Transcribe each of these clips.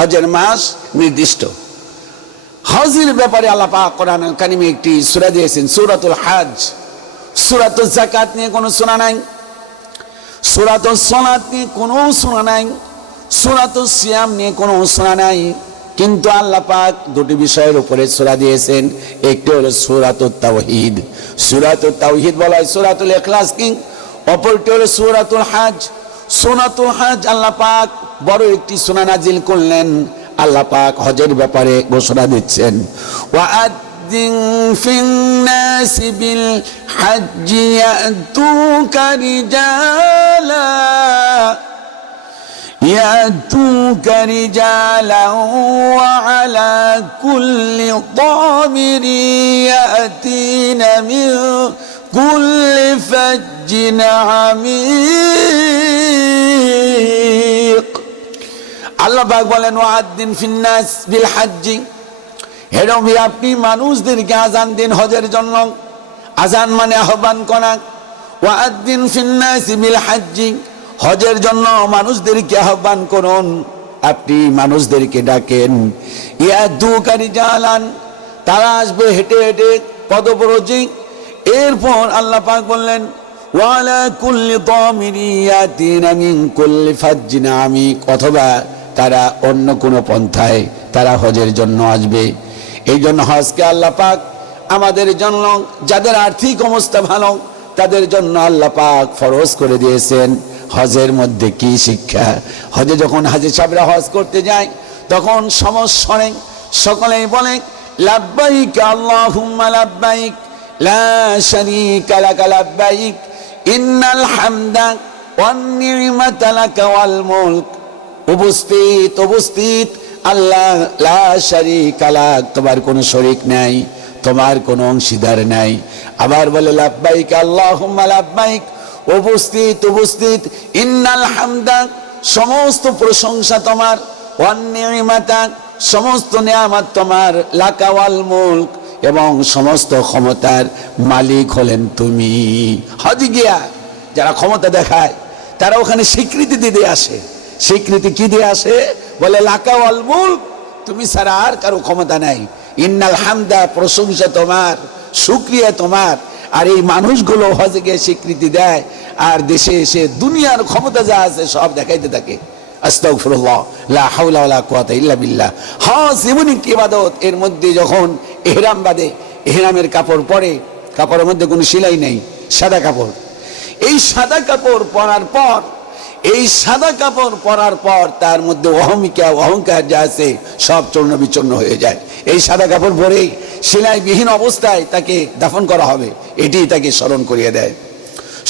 হজের মাস নির্দিষ্ট। হজের ব্যাপারে আল্লাহ পাক কোরআন কারিমে একটি সূরা দিয়েছেন, সূরাতুল হজ। সূরাতুল যাকাত নিয়ে কোনো সূরা নাই, সূরাতুল সালাত নিয়ে কোনো সূরা নাই, সূরাতুল সিয়াম নিয়ে কোনো সূরা নাই। কিন্তু আল্লাহ পাক দুটি বিষয়ের উপরে সূরা দিয়েছেন। একটি হলো সূরাতুত তাওহীদ, সূরাতুত তাওহীদ বলা হয় সূরাতুল ইখলাস কি, অপরটি হলো সূরাতুল হজ। সূরাতুল হজ আল্লাহ পাক বড় একটি সূরা নাজিল করলেন। আল্লাহ পাক হজের ব্যাপারে ঘোষণা দিচ্ছেন, ওয়াআদ্দিন ফিন-নাস বিল হজ্জি ইয়াতুকা রিজালা ওয়া আলা কুল্লি দামিরি ইয়াতিনা মিন কুল্লি ফাজ্জিন আমিক। আল্লাহ পাক বলেন, ওয়াআদ্দিন ফিন-নাস বিল হজ্জি, হে নবী আপনি মানুষদেরকে আযান দিন হজের জন্য। আযান মানে আহ্বান করা। ওয়াআদ্দিন ফিন-নাস বিল হজ্জি, হজের জন্য মানুষদেরকে আহ্বান করুন, আপনি মানুষদেরকে ডাকেন। ইয়াতুকা রিজালান, তারা আসবে হেঁটে হেঁটে পদব্রজে। এরপর আল্লাহ পাক বললেন, ওয়া আলা কুল্লি দামিরি ইয়াতিনা মিন কুল্লি ফাজ্জিন আমিক, অথবা তারা অন্য কোনো পন্থায় তারা হজের জন্য আসবে। এই জন্য হজকে আল্লাহ পাক আমাদের জন্য, যাদের আর্থিক অবস্থা ভালো তাদের জন্য আল্লাহ পাক ফরজ করে দিয়েছেন। হজের মধ্যে কি শিক্ষা? হজে যখন হাজী সাহেবরা হজ করতে যায় তখন সমস্বরে সকলেই বলে, লাব্বাইক আল্লাহুম্মা লাব্বাইক লা শারীকা লাকা লাব্বাইক ইন্নাল হামদা ওয়ান নি'মাতা লাকা ওয়াল মুলক। উপস্থিত আল্লাহ, লা শারীকা লাক, তোমার কোনো শরীক নাই, তোমার কোনো অংশীদার নাই। আবার বলে, লাব্বাইক আল্লাহুম্মা লাব্বাইক, উপস্থিত ইন্নাল হামদা, সমস্ত প্রশংসা তোমার, ওয়ান নি'মাতা, সমস্ত নিয়ামত তোমার, লাকা ওয়াল মুলক, এবং সমস্ত ক্ষমতার মালিক হলেন তুমি। হজ গিয়া যারা ক্ষমতা দেখায় তারা ওখানে স্বীকৃতি দিয়ে আসে। স্বীকৃতি কি দিয়ে আসে? বলে লাকা ওয়াল মুলক, তুমি ছাড়া আর কারো ক্ষমতা নাই। ইন্নাল হামদা, প্রশংসা তোমার, শুকরিয়া তোমার। আর এই মানুষগুলো হজে গিয়ে স্বীকৃতি দেয় আর দেশে এসে দুনিয়ার ক্ষমতা যা আছে সব দেখাইতে থাকে। আস্তাগফিরুল্লাহ, লা হাওলা ওয়ালা কুওয়াতা ইল্লা বিল্লাহ। হজ এমন একটি ইবাদত, এর মধ্যে যখন ইহরাম বাঁধে, ইহরামের কাপড় পরে, কাপড়ের মধ্যে কোনো সেলাই নেই, সাদা কাপড়। এই সাদা কাপড় পরার পর, এই সাদা কাপড় পরার পর তার মধ্যে অহংকার যা আছে সব চূর্ণ বিচূর্ণ হয়ে যায়। এই সাদা কাপড় পরেই সেলাইবিহীন অবস্থায় তাকে দাফন করা হবে, এটি তাকে স্মরণ করিয়ে দেয়।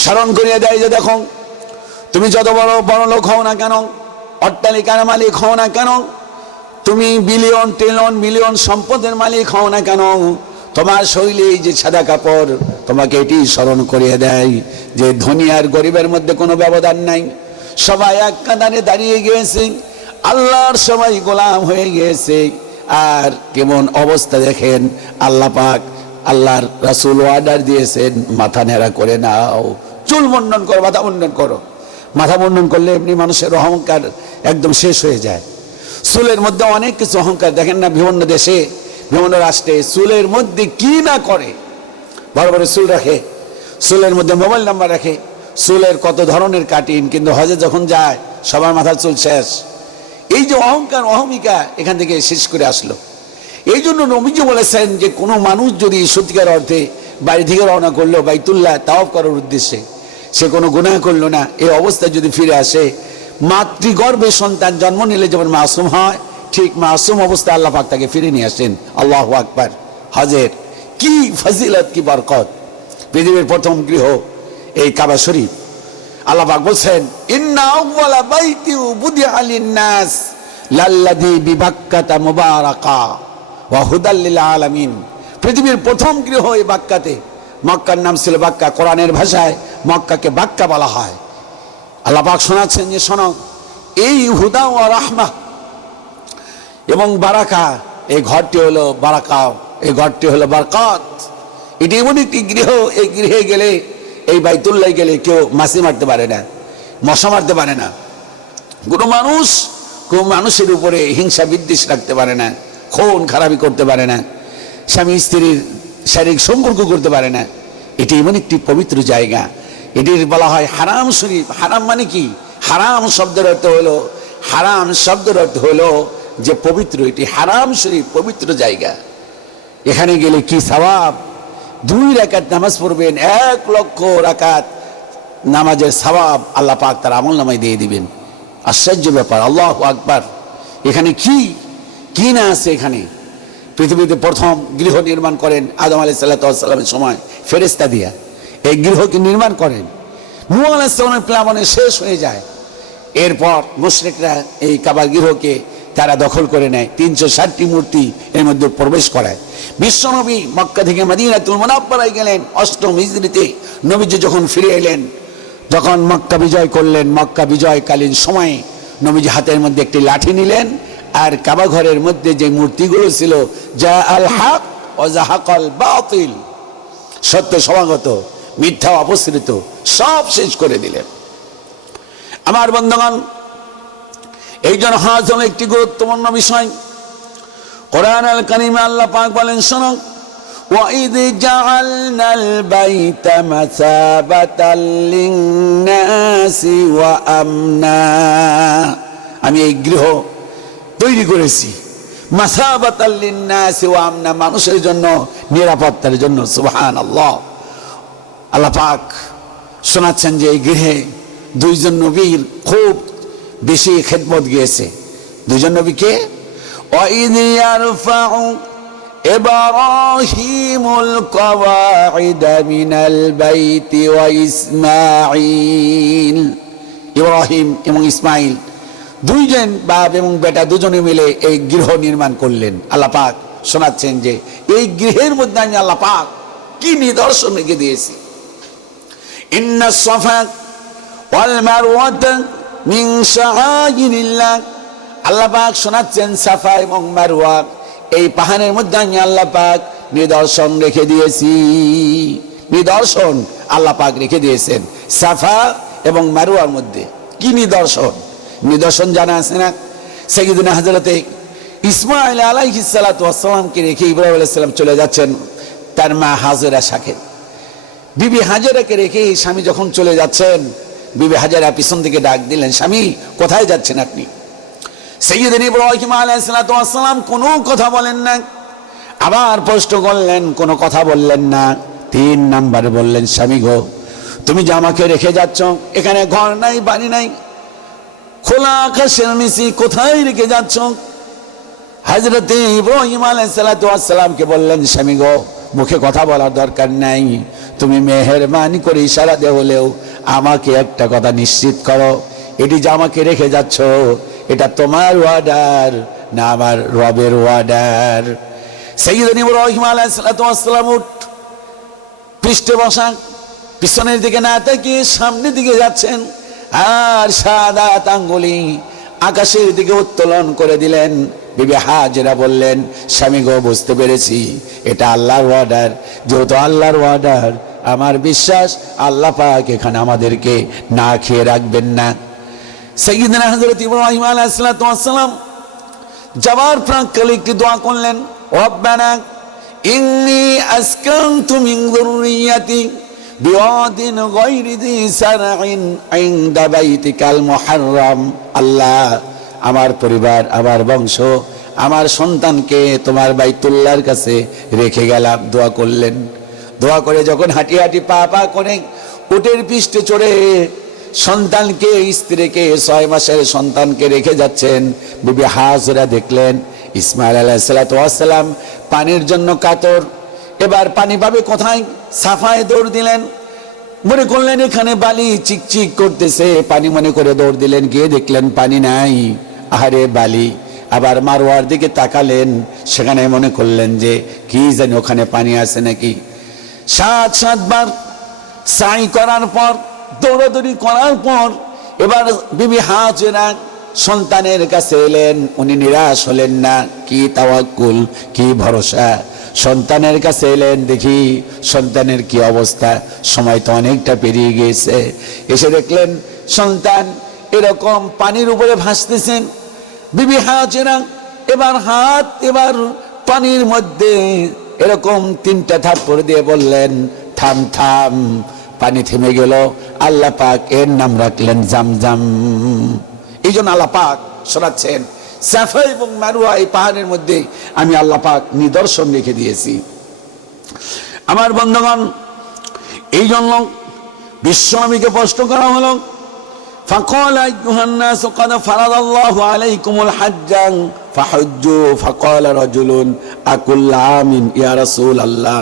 স্মরণ করিয়ে দেয় যে দেখো, তুমি যত বড় লোক হও না কেন, অট্টালিকার মালিক হও না কেন, তুমি বিলিয়ন ট্রিলিয়ন মিলিয়ন সম্পদের মালিক হও না কেন, তোমার শরীরে এই যে সাদা কাপড় তোমাকে এটি স্মরণ করিয়ে দেয় যে ধনী আর গরিবের মধ্যে কোনো ব্যবধান নাই। সবাই এক কাতারে দাঁড়িয়ে গিয়েছে, আল্লাহর সবাই গোলাম হয়ে গিয়েছে। আর কেমন অবস্থা দেখেন, আল্লাহ পাক, আল্লাহর রাসূল অর্ডার দিয়েছেন, মাথা নেড়া করে নাও, চুল মুন্ডন করো, মাথা মুন্ডন করো। মাথা মুন্ডন করলে এমনি মানুষের অহংকার একদম শেষ হয়ে যায়। চুলের মধ্যে অনেক কিছু অহংকার দেখেন না, বিভিন্ন দেশে বিভিন্ন রাষ্ট্রে চুলের মধ্যে কি না করে। বড় বড় চুল রাখে, চুলের মধ্যে মোবাইল নাম্বার রাখে, চুলের কত ধরনের কাটিং, কিন্তু হজে যখন যায় সবার মাথার চুল শেষ। এই যে অহংকার অহমিকা এখান থেকে শেষ করে আসলো। এই জন্য নবীজি বলেছেন যে কোনো মানুষ যদি সত্যিকার অর্থে বাড়ি থেকে রওনা করলো বাইতুল্লাহ তাওয়াফ করার উদ্দেশ্যে, সে কোনো গুনাহ করলো না, এই অবস্থায় যদি ফিরে আসে, মাতৃগর্ভে সন্তান জন্ম নিলে যেমন মাসুম হয়, ঠিক মাসুম অবস্থা আল্লাহ পাক তাকে ফিরে নিয়ে আসেন। আল্লাহু আকবার। হজের কি ফজিলত, কি বরকত! পৃথিবীর প্রথম গৃহ এই কাবা শরীফ। আল্লাহ পাক বলছেন, ইন্না আউওয়ালা বাইতি বুদিআ লিন-নাস লাল্লাযী বিবাক্কাতা মুবারাকা ওয়া হুদাল লিল আলামিন। পৃথিবীর প্রথম গৃহ এই বাক্কাতে। মক্কার নাম ছিল বাক্কা, কোরআনের ভাষায় মক্কাকে বাক্কা বলা হয়। আল্লাহ পাক শোনাচ্ছেন যে শোনো, এই হুদা ওয়া রাহমাহ এবং বারাকা, এই ঘরটি হলো বারাকা, এই ঘরটি হলো বরকত। এটি এমন একটি গৃহ, এই গৃহে গেলে, এই বাইতুল্লাহ গেলে কেউ মাছি মারতে পারে না, মশা মারতে পারে না, কোনো মানুষ কোন মানুষের উপরে হিংসা বিদ্বেষ রাখতে পারে না, খুন খারাপি করতে পারে না, স্বামী স্ত্রীর শারীরিক সম্পর্ক করতে পারে না। এটি এমন একটি পবিত্র জায়গা, এটির বলা হয় হারাম শরীফ। হারাম মানে কি? হারাম শব্দের অর্থ হলো, হারাম শব্দের অর্থ হলো যে পবিত্র। এটি হারাম শরীফ, পবিত্র জায়গা। এখানে গেলে কি সওয়াব! 2 রাকাত নামাজ পড়বেন, 1 লক্ষ রাকাত নামাজের সওয়াব আল্লাহ পাক তার আমল নামায় দিয়ে দিবেন। আশ্চর্য ব্যাপার, আল্লাহু আকবার। এখানে কি কি না আছে! এখানে পৃথিবীতে প্রথম গৃহ নির্মাণ করেন আদম আলাইহিস সালামের সময় ফেরেশতা দিয়া। এই গৃহকে নির্মাণ করেন, নূহ আলাইহিস সালামের প্লাবনে শেষ হয়ে যায়। এরপর মুশরিকরা এই কাবা গৃহকে তারা দখল করে নেয়, 360টি মূর্তি এর মধ্যে প্রবেশ করায়। বিশ্বনবী মক্কা থেকে মদিনাতুল মুনাওয়ারায় গেলেন 8ম হিজরিতে। নবীজি যখন ফিরে এলেন, যখন মক্কা বিজয় করলেন, মক্কা বিজয়কালীন সময়ে নবীজি হাতের মধ্যে একটি লাঠি নিলেন, আর কাবা ঘরের মধ্যে যে মূর্তিগুলো ছিল, যা আল হক ও জাহাকাল বাতিল, সত্য সমাগত, মিথ্যা অপসৃত, সব শেষ করে দিলেন। আমার বন্ধুগণ, এই জন্য হজ হলো একটি গুরুত্বপূর্ণ বিষয়। কোরআন আল কারিমে আল্লাহ পাক বলেন, শোনো, وَإِذْ جَعَلْنَا الْبَيْتَ مَثَابَةً لِلنَّاسِ وَأَمْنًا, আমি এই গৃহ তৈরি করেছি মাসাবাতাল লিন্নাসি ওয়া আমনা, মানুষের জন্য, নিরাপত্তার জন্য। সুবহানাল্লাহ। আল্লাহ পাক শোনাচ্ছেন যে এই গৃহে 2জন নবীর খুব বেশি খেদমত গিয়েছে। 2জন নবীকে, وَإِذْ يَرْفَعُ إِبْرَاهِيمُ الْقَوَاعِدَ مِنَ الْبَيْتِ وَإِسْمَاعِيل, ইব্রাহিম এবং ইসমাইল 2জন বাপ এবং বেটা 2জনে মিলে এই গৃহ নির্মাণ করলেন। আল্লাহ পাক শোনাচ্ছেন যে এই গৃহের মধ্যে আমি আল্লাহ পাক কি নিদর্শন রেখে দিয়েছি। ইন্না সাফা ওয়াল মারওয়াতা মিন শাআইরিল্লাহ, আল্লাহ পাক শোনাচ্ছেন সাফা এবং মারওয়া এই পাহাড়ের মধ্যে আমি আল্লাহ পাক নিদর্শন রেখে দিয়েছি। নিদর্শন আল্লাহ পাক রেখে দিয়েছেন সাফা এবং মারওয়ার মধ্যে। কি নিদর্শন? নিদর্শন জানা আছে না? সাইয়্যিদুনা হযরতে ইসমাঈল আলাইহিস সালাতু ওয়াস সালামকে রেখে ইব্রাহিম আলাইহিস সালাম চলে যাচ্ছেন তার মা হাজেরা সাথে। বিবি হাজেরাকে রেখে স্বামী যখন চলে যাচ্ছেন, বিবি হাজেরা পিছন থেকে ডাক দিলেন, স্বামী কোথায় যাচ্ছেন আপনি? সাইয়্যিদুনা ইব্রাহিম আলাইহিস সালাতু ওয়াস সালাম কোনো কথা বলেন না। আবার প্রশ্ন করলেন, কোনো কথা বললেন না। 3 নাম্বার বললেন, স্বামী গো, তুমি যে আমাকে রেখে যাচ্ছ, এখানে ঘর নাই, বাড়ি নাই, খোলা আকাশের নিচে কোথায় রেখে যাচ্ছ? হযরতে ইব্রাহিম আলাইহিস সালাতু ওয়াস সালামকে বললেন, স্বামী গো, মুখে কথা বলার দরকার নাই, তুমি মেহেরবানি করে ইশারা দিয়ে হলেও আমাকে একটা কথা নিশ্চিত করো, এটি যে আমাকে রেখে যাচ্ছ, এটা তোমার ওয়ার্ডার না আমার রবের ওয়ার্ডার? সাইয়্যিদুনা ইব্রাহিম আলাইহিস সালাতু ওয়াস সালাম পৃষ্ঠে বসা, পিছনের দিকে না তাকিয়ে সামনের দিকে যাচ্ছেন, আর সাদাত আঙ্গুলি আকাশের দিকে উত্তোলন করে দিলেন। বিবি হাজেরা বললেন, স্বামী গো, বুঝতে পেরেছি এটা আল্লাহর অর্ডার। যেহেতু আল্লাহর অর্ডার, আমার বিশ্বাস আল্লাহ পাক এখানে আমাদেরকে না খেয়ে রাখবেন না। সাইয়্যিদুনা হযরত ইব্রাহিম আলাইহিস সালাতু ওয়াস সালাম যাওয়ার প্রাক্কালে একটি দোয়া করলেন, রব্বানা ইন্নী আসকানতু মিন যুররিয়াতি বিওয়াদিন গায়রি যি সারঈন ইনদা বাইতিকাল মুহাররাম, আল্লাহ, আমার পরিবার, আমার বংশ, আমার সন্তানকে তোমার বাইতুল্লাহর কাছে রেখে গেলাম। দোয়া করলেন। দোয়া করে যখন হাঁটি হাঁটি পা পা করে উটের পিষ্টে চড়ে সন্তানকে, স্ত্রীকে, 6 মাসের সন্তানকে রেখে যাচ্ছেন, বিবি হাজেরা দেখলেন ইসমাঈল আলাইহিস সালাতু ওয়াস সালাম পানির জন্য কাতর। এবার পানি পাবে কোথায়? সাফায় দৌড় দিলেন। মনে করলেন এখানে বালি চিকচিক করতেছে, পানি মনে করে দৌড় দিলেন, গিয়ে দেখলেন পানি নাই, আহারে বালি। আবার মারওয়ার দিকে তাকালেন, সেখানে মনে করলেন যে কি জানি ওখানে পানি আছে নাকি। 7 বার সাই করার পর, দৌড়াদৌড়ি করার পর, এবার বিবি হাজেরা সন্তানের কাছে এলেন। উনি নিরাশ হলেন না। কি তাওয়াক্কুল, কি ভরসা। সন্তানের কাছে এলেন, দেখি সন্তানের কি অবস্থা। সময় তো অনেকটা পেরিয়ে গিয়েছে। এসে দেখলেন সন্তান এরকম পানির উপরে ভাসতেছেন, বিবি হাজেরা এবার হাত এবার পানির মধ্যে এরকম 3টা থাপ্পড় দিয়ে বললেন, থাম থাম। পানি থেমে গেল। আল্লাহ পাক এর নাম রাখলেন জামজাম। এই জন্য আল্লাহ পাক শোনাচ্ছেন, সাফা এবং মারওয়া এই পাহাড়ের মধ্যে আমি আল্লাহ পাক নিদর্শন রেখে দিয়েছি। আমার বন্ধুগণ, এই জন্য বিশ্বনবীকে প্রশ্ন করা হলো, فقال أيها الناس قد فرض الله عليكم الحج فحجوا فقال رجل أكل عام يا رسول الله।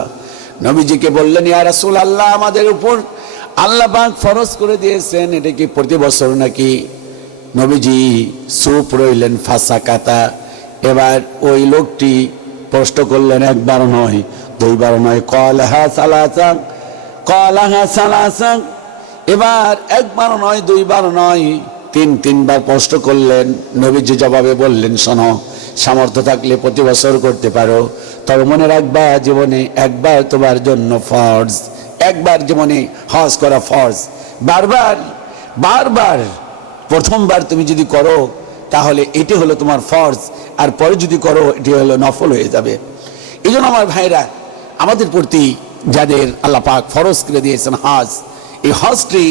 নবীজিকে বললেন, ইয়া রাসূলুল্লাহ, আমাদের উপর আল্লাহ পাক ফরজ করে দিয়েছেন, এটা কি প্রতি বছর নাকি? নবীজি চুপ রইলেন, ফাসাকাতা। এবার ওই লোকটি প্রশ্ন করলেন, একবার নয়, দুইবার নয়, ক্বালাহা সালাসা, ক্বালাহা সালাসা। এবার একবার নয়, দুইবার নয়, তিনবার প্রশ্ন করলেন। নবীজি জবাবে বললেন, শোনো, সামর্থ্য থাকলে প্রতি বছর করতে পারো, তবে মনে রাখবা জীবনে একবার তোমার জন্য ফরজ। একবার জীবনে হজ করা ফরজ। বারবার বারবার প্রথমবার তুমি যদি করো তাহলে এটি হলো তোমার ফরজ, আর পরে যদি করো এটি হলো নফল হয়ে যাবে। এই জন্য আমার ভাইরা, আমাদের প্রতি যাদের আল্লাহ পাক ফরজ করে দিয়েছেন হজ, এই হজটি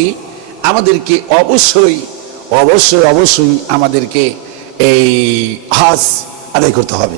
আমাদেরকে অবশ্যই অবশ্যই অবশ্যই আমাদেরকে এই হজ আদায় করতে হবে।